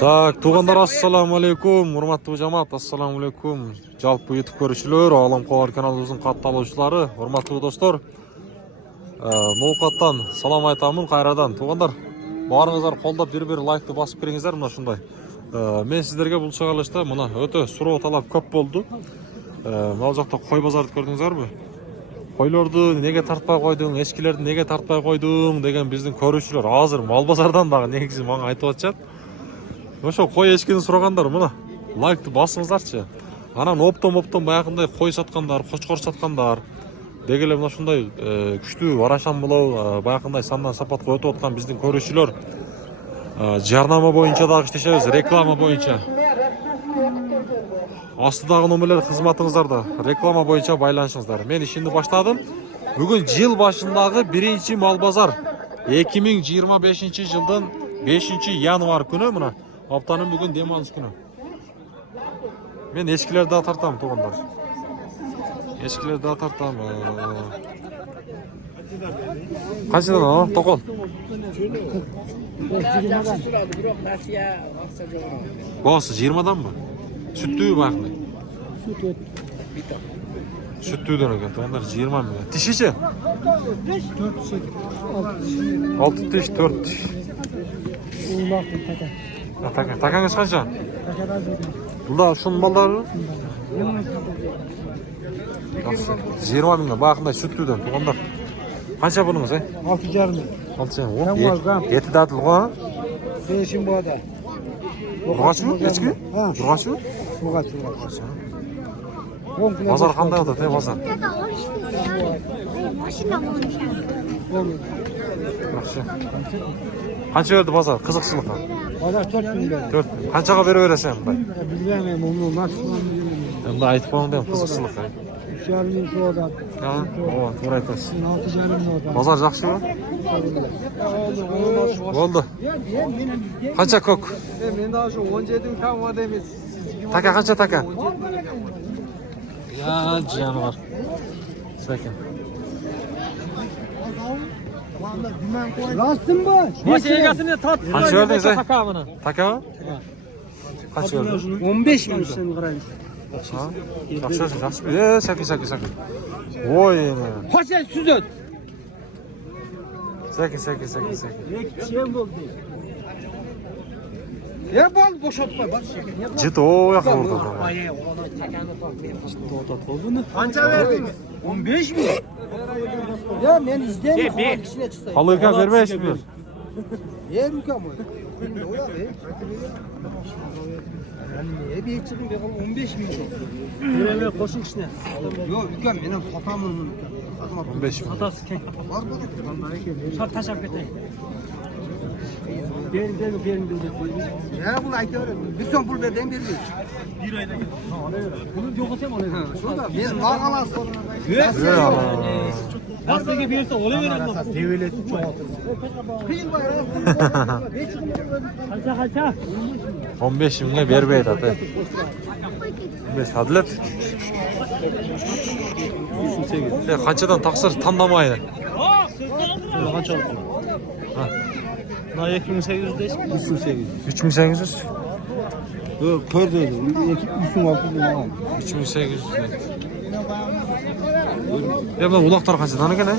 Так, туғандар, ассаламу алейкум, урматтуу жамаат, ассаламу алейкум. Жалпы YouTube көрүүчүлөр, Алам Кабар каналыбыздын катталуучулары, урматтуу достор. Ноокаттан салам айтамын кайрадан. Туғандар, баарыңыздар колдоп бир лайкты басып бериңиздер, мына ушундай. Мен сиздерге бул чыгарылышта мына өтө суроо талап көп болду. Мына жакта кой базарды көрдүңүздарбы? Koylardı nege tartpay koydun, eskilerdi nege tartpay koydun degen bizdin körүүчүлөр азыр мал базардан дагы негизи мага айтып атышат. Ошо кой эскини сурагандар мына лайкты басыңыздарчы. Анан оптом баягындай кой саткандар, кочкор саткандар деги эле мына ушундай күчтүү арашан болоо баягындай сандан сапатка өтүп аткан биздин көрүүчүлөр жарнама боюнча дагы иштешебиз, реклама боюнча. Астыдагы номерлер кызматыңыздарда реклама боюнча байланышыңыздар. Мен ишимди баштадым. Бүгүн жыл башындагы биринчи мал базар 2025 жылдын 5 январь күнү мына аптанын бүгүн дем алыш күнү. Мен эскилерди да тартам туугандар. Эскилерди да тартам. Качадан ал? Токол. Басы 20-данбы? Süttüğü bak mı? Süttüğüden öken. Onlar 20 milyon. Dişice? 6 diş, 4 diş. Takanız kaça? Burada şunun malları? 20 milyon. Bakın süttüğüden. Onlar. Kaça bununuz? 6,5 milyon. Eti dağıtıl o? 5'in bu ada. Burası mı? Eski? Burası mı? Burası. Pazar kanda oldu te pazar. Kaça verdi pazar? Kızıkçılıkta. Pazar 4 bin lira. 4 bin. Kaçaga veresen bunday? Bilmem onu maksimum Ben de aytıp onu deyim kızıkçılıkta. 3,5 bin soğudan. Tamam. O, doğru aytasın. 6,5 bin oradan. Pazar жақсы mı? Oldu. Kaça kok? Ben daha şu 17'in tam var demiş. Taka kaça taka? Ya canı var. Sakin. Rastın mı? Baş egasını tat. Kaç verdiniz he? Taka mı? Taka mı? Kaç verdin? 15 bin sen kırayım. Жақсы. Sakin. Oy ne? Kaça süzöt? Sakin. Şey oldu. Ya bal boşaltma bak. Cid o yakın orada. Anca verdin? 15 mi? Ya ben izleyeyim. Halıyken verme hiç mi? Yer ülke mi? O ya be. Ne bir çıkın be 15 mi? Böyle koşun içine. Yok ülkem benim satamım. 15 mi? Atası ken. Var mı? Şart taşak betey. Berin. Ya bunu ayıyorum. Bir son bul verden bir. Bir ayda gel. Bunu yok olsam alayım. Şurada ben mağalar Ya. Gazeteye bir yerse olay veren bak. Devlet çoğaltır. Kıyın var. Kaça. 15 milyon vermeydi hadi. 15 hadilet. Kaçadan taksır tandamayın. Kaça oldu? Ha. Daha 2800'deyiz. 3800. Yok kör dedi. 3,6 3800. Ya bu ulaklar kaçadan ekan ha?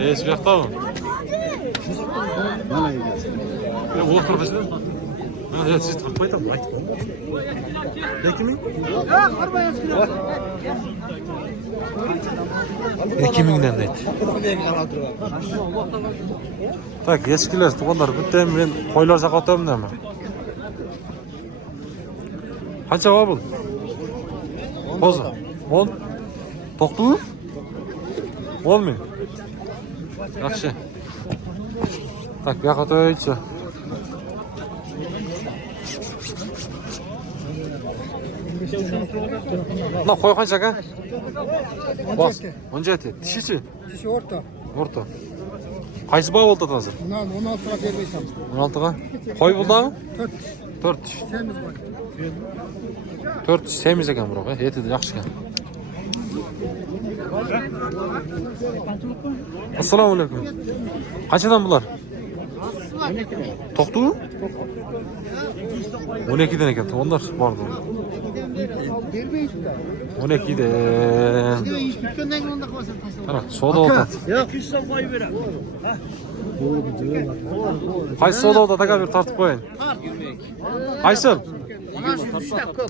Eski yakta mı? Bana gidiyor. Ya ulaklar kaçadan? Ha ya siz takmayı da mı? Peki mi? 2000'den deydi. Tak eskiler tuğanlar büttem ben koylar sakatıyorum da mı? Kaça var bu? Boza. 10. Toktu mu? 10 mu? Yaxşı. Tak bir yakıt öyle. Lan koy kaçak ha? Bas. 17. Dişisi? Dişi orta. Orta. Qaysı bağ oldu hazır? Bundan 16'a vermeyeceğim. 16'ga. Koy buldu mu? 4 diş. Temiz var. 4 diş temiz ekan biroq, eti de yaxshi ekan. Assalomu alaykum. Qanchadan bular? To'qtu? 12 dan ekan, to'g'onlar bordi. 12 dan. Qara, savdo o'tadi. Yo'q, 100 so'm qo'yib beraman. Qaysi savdo o'tadi aka, bir tortib qo'ying. Qaysi?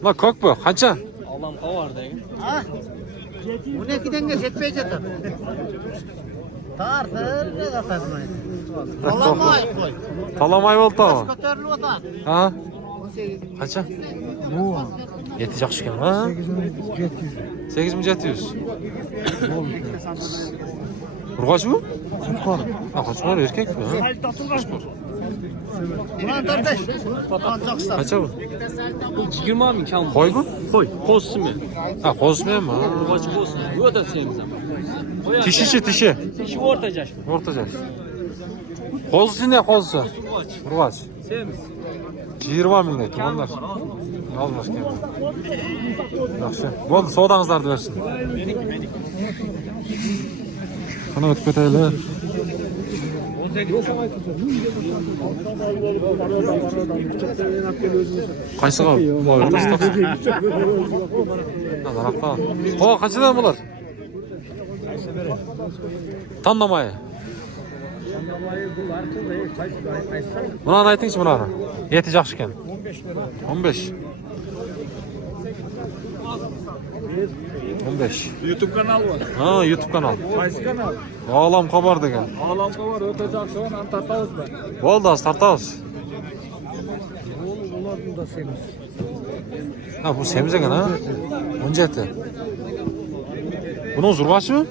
Mana ko'k bu, qancha? Allam qo'vardagi. 12 denge jetmey жатат. Tartır ne qatasmaydi. Talamay qo'y. Talamay bo'ldi. Ko'tarilib o'tadi. Ha? Qancha? Bu. Yeti yaxshi ekan, ha? 8700. Urg'och bu? Qo'chqor. Ha, qo'chqor erkak bu. Bulan tartaş. Qancha bu? 20 ming kam. Qo'y bu? Qo'y, qo'zsimi? Ha, qo'zmi ham? Urg'och qo'zmi. Bu da semiz ham. Tishi. Tishi o'rta jash. O'rtacha. Qo'zisi ne qo'zisi? Urg'och. Semiz. 20 ming deydi, to'g'onlar. Almash kerak. Yaxshi. Bo'ldi, savdongizlarni bersin. Qani o'tib ketaylik. Qaysi qol? Tarafta. O, qanchadan bular? Tanlamay. Buni aytingchi bularni. Yeti yaxshi ekan. 15. 15. YouTube kanal var. Ha, YouTube kanal. Qaysi kanal? Olam xabar degan. Alam var, o'ta yaxshi o'n tartamiz ben. Bo'ldi, tartamiz. Ularning da semiz. Ha, bu semiz ekan, ha? 17. Bunun zurg'achimi?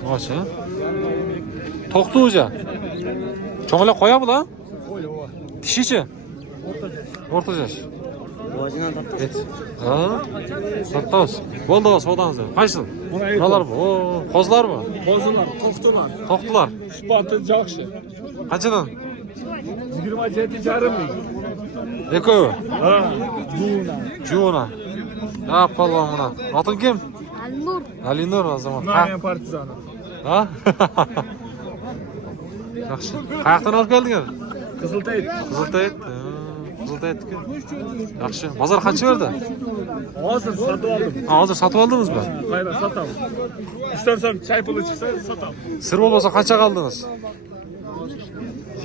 Zurg'achi, ha? To'xtu o'ja. Cho'ng'ilab qo'yapti, ha? Tishichi? O'rtacha. Et. Ha? Tartamiz. Bo'ldi, savdamizni. Qaysi? Bunalar bu. O, qo'zlarmi? Qo'zilar, to'xtular. To'xtular. Sifati yaxshi. Qanchadan? 27,5 ming. Ekovi. Ha. Juna. Ha, palvon buna. Oting kim? Alnur. Alinur o zaman. Nayan partizani. Ha? Yaxshi. Qayoqdan olib keldingiz? Qiziltayt. Qiziltayt. Qiziltaytga. Yaxshi. Bozor qancha berdi? Hozir sotib oldim. Ha, hozir sotib oldingizmi? Qayda sotamiz. İstersen çay pulu çıksa satam. Sir bo'lmasa qancha qaldingiz?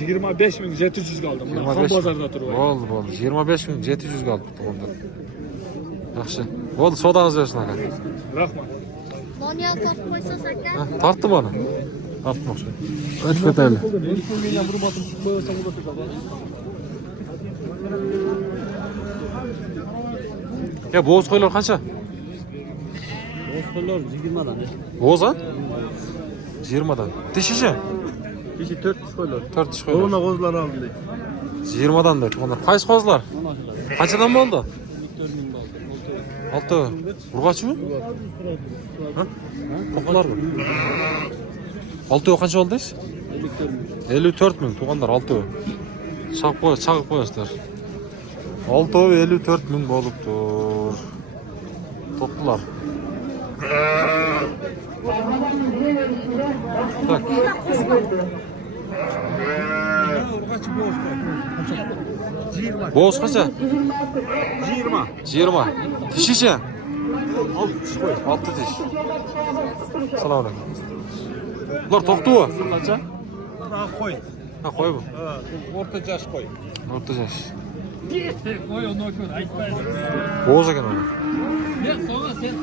25.700 kaldım. Bunlar kan bozarda turib. Bo'ldi. 25700 ga olib turibdi. Yaxshi. Bo'ldi, savdangiz bersin aka. Rahmat. Monyal tortib qo'ysangiz aka. Ha, tortdi buni. Tortmoqchi. O'tib ketaylik. Ya, bo'z qo'ylar qancha? Osmanlar 20'dan. Bo'z ha? 20'dan. Tishichi? Kişi 4 tiş koylar. 4 tish qo'ylar. Ona kozlar aldı. 20'dan deydi. Onlar qaysi qozlar? Qanchadan bo'ldi? 6. Urg'ochmi? Ha? Qo'qlarmi? 6 qancha oldingiz? 54 ming. To'g'onlar 6. Chaqib qo'yasizlar. 6 54 ming bo'libdir. To'qlar. Tak. Bo'z qancha? 20. Tishichi? 6 tish. Assalomu alaykum. Bular to'qtuvi? Qancha? Koy. Ha, qo'y bu. Orta yaş koy. O'rta yash. Koy onu koy. Aytmaydi. Bo'z ekan u. Ne sonra sen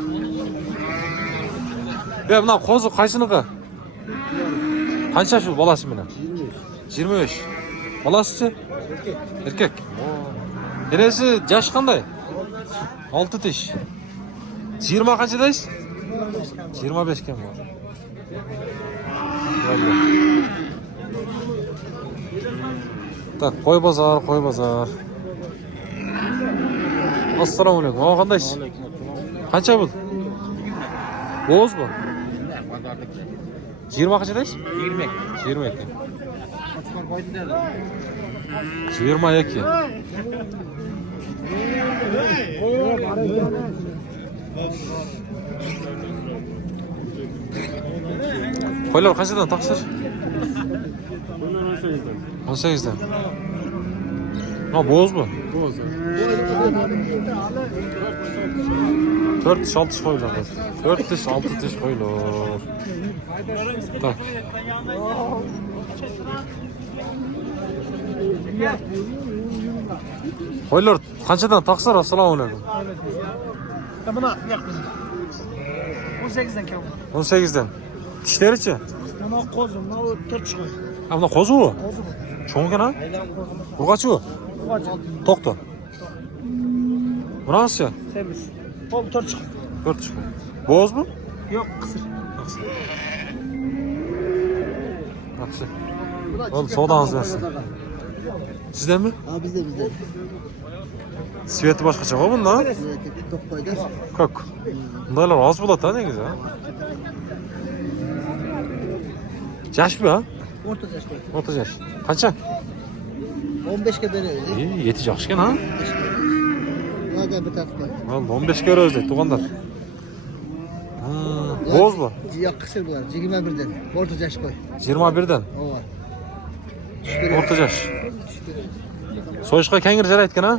Ya, buna qo'zi qaysiniki? Qancha shu bolasi bilan? 25. Bolasichi? Erkak. Enesi yash qanday? 6 tish. 20 qancha deysiz? 25 kam bor. Tak, qo'y bozor. Assalomu alaykum. O, qandaysiz? Qancha bu? Bo'z bu. 20 qancha deysiz? 22. 22. Qo'ylar qanchadan taqsir? Bunlar 18'den. 18'den. Ha, bo'z bu. Boz. 4 tish 6 tish qo'ylar. 4 tish 6 tish qo'ylar. Tak. Qo'ylar qanchadan taqsir? Assalomu alaykum. Buna yo'q. 18'den kam. 18'den. Tishlarichi? Buna qo'zim, buna 4 chiqadi. Ha, buni qo'zi u. Qo'zim. Cho'ngkan ha? Urg'achi u. To'xta. Bunaqasi? Semiz. Qo'l 4 chiqadi. 4 tish. Bo'z bu? Yo'q, qisir. Yaxshi. Oğlum savdangiz bersin. Sizdenmi? Ha, bizde. Sveti boshqacha ku bunda. To'qayda. Ko'k. Bundalar oz bo'ladi-da negizi. Yoshmi ha? O'rta yoshda. O'rta yosh. Qancha? 15 ga beramiz. Yeti yaxshi ekan ha? Hadi bir tatlı. Bo'ldi, 15 ga o'zdi, tug'anlar. Bo'z bu. Yo'q, qisir bular. 21'den. O'rta yosh qo'y. 21dan. Ova. O'rta yosh. So'yishqa kengir jaraytgan ha?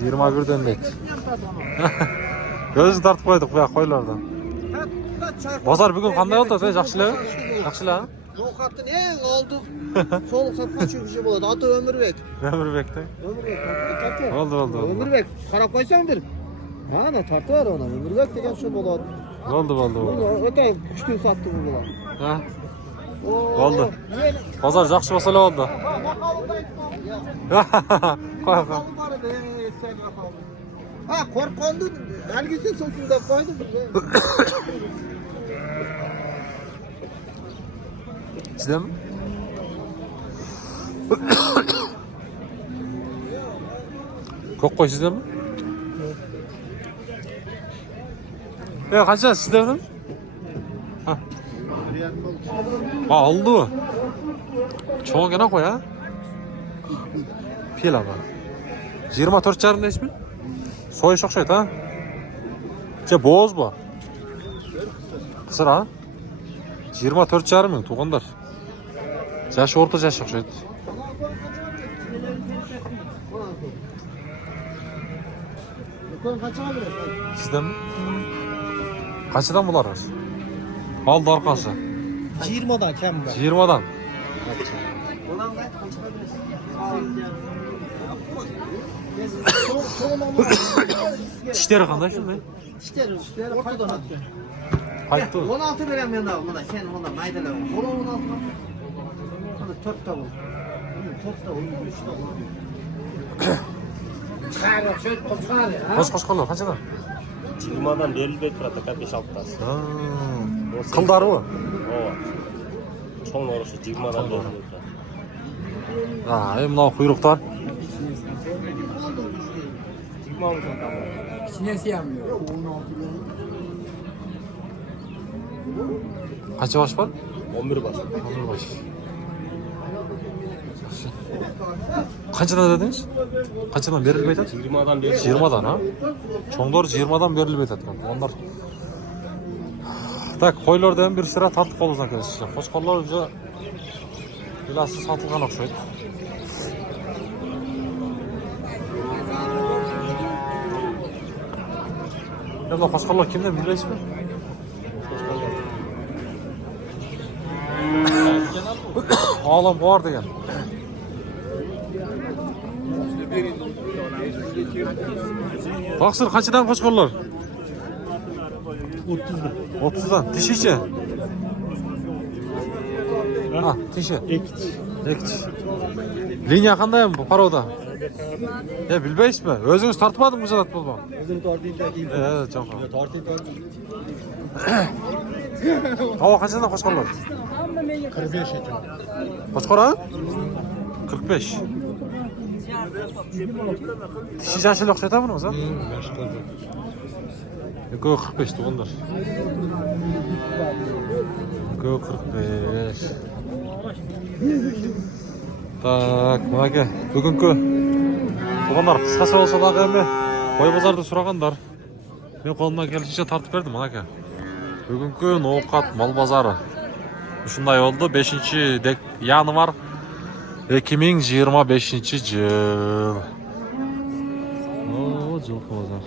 21dan deydi. O'zi tortib qo'ydik bu qo'ylardan. Bozor bugun qanday oldi? Yaxshilar? Yaxshilar? Ro'yxatdan eng oldi. So'liq sotgan shu kishi bo'ladi. Ota Ömürbek. Ömürbek'te. Ömürbek. Oldu. Ömürbek. Qarab qo'ysang bir. Mana tortib var ona. Ömürbek degan shu bo'ladi. Oldu. Buni o'ta kuchli sotdi bu bilan. Ha? Oldu. Bozor yaxshi bo'lsa oldu. Qo'y. Ha, qo'rqondi. Halgisi so'sin deb qo'ydi. Sizdami? Ko'k qo'y sizdami? Qancha sizdami? Ha. Ha, oldu. Cho'g'gina qo'y ha. Pelama. 24,5 deyishmi? So'yish o'xshaydi ha. Bo'z bu. Qisir ha? 24,5 ming tug'anlar. Yashi o'rta yash o'xshaydi. Sizdanmi? Qanchadan bularimiz? Oldi orqasi. 20dan kam bu. 20dan. Tishlari qanday shunday? İşte ortadan attı. Qaytdi. 16 verem ben daha buna. Sen ona maydala. Ola 16 mı? Hadi 4 da ol. 4 da ol. 3 da ol. Çıkar şöyle koşar ya. Qo'shqo'shqonlar qanchadan? 20'dan berilib turadi aka 5-6tasi. Ha. Qildari u. Ova. Cho'ng o'rishi 20'dan berilib turadi. Ha, mana quyruqdan. 20 olsa tamam. Sinesi yanmıyor. Qancha bosh bor? 11 bosh. 11 bosh. Qanchadan dedingiz? Qanchadan berilib aytadi? 20'dan berilib. 20dan ha? Cho'nglar 20dan berilib aytadi. Onlar. Tak, qo'ylardan bir sira tortib qolgan ekan. Qo'shqonlar o'zi bilasiz sotilgan o'xshaydi. Yana qo'shqonlar kimdan bilaysizmi? Olam bor degan. Taqsir qanchadan qo'shqonlar? 30'dan. 30dan. Tishichi? Ha, tishi. Ekti. Liniya qanday bu paroda? Bilmaysizmi? O'zingiz tortmadingmi bu zot bo'lmoq? Özüm tortiyda değil. Jonqa. Tortiyda. Havo qanchadan qo'shqonlar? 45 ekan. Qo'shqor ha? 45. Tishi jashil o'xshaydi buni o'zi? Yo'q, 45 tug'anlar. Yo'q, 45. Tak, mana bugungi tug'anlar qisqasi bo'lsa ham qo'y bozorda so'raganlar. Men qo'limdan kelishicha tortib berdim, mana aka. Бүгүнкү ноокат мал базары ушундай болду. 5-январ 2025 жыл. О, жылкы базар.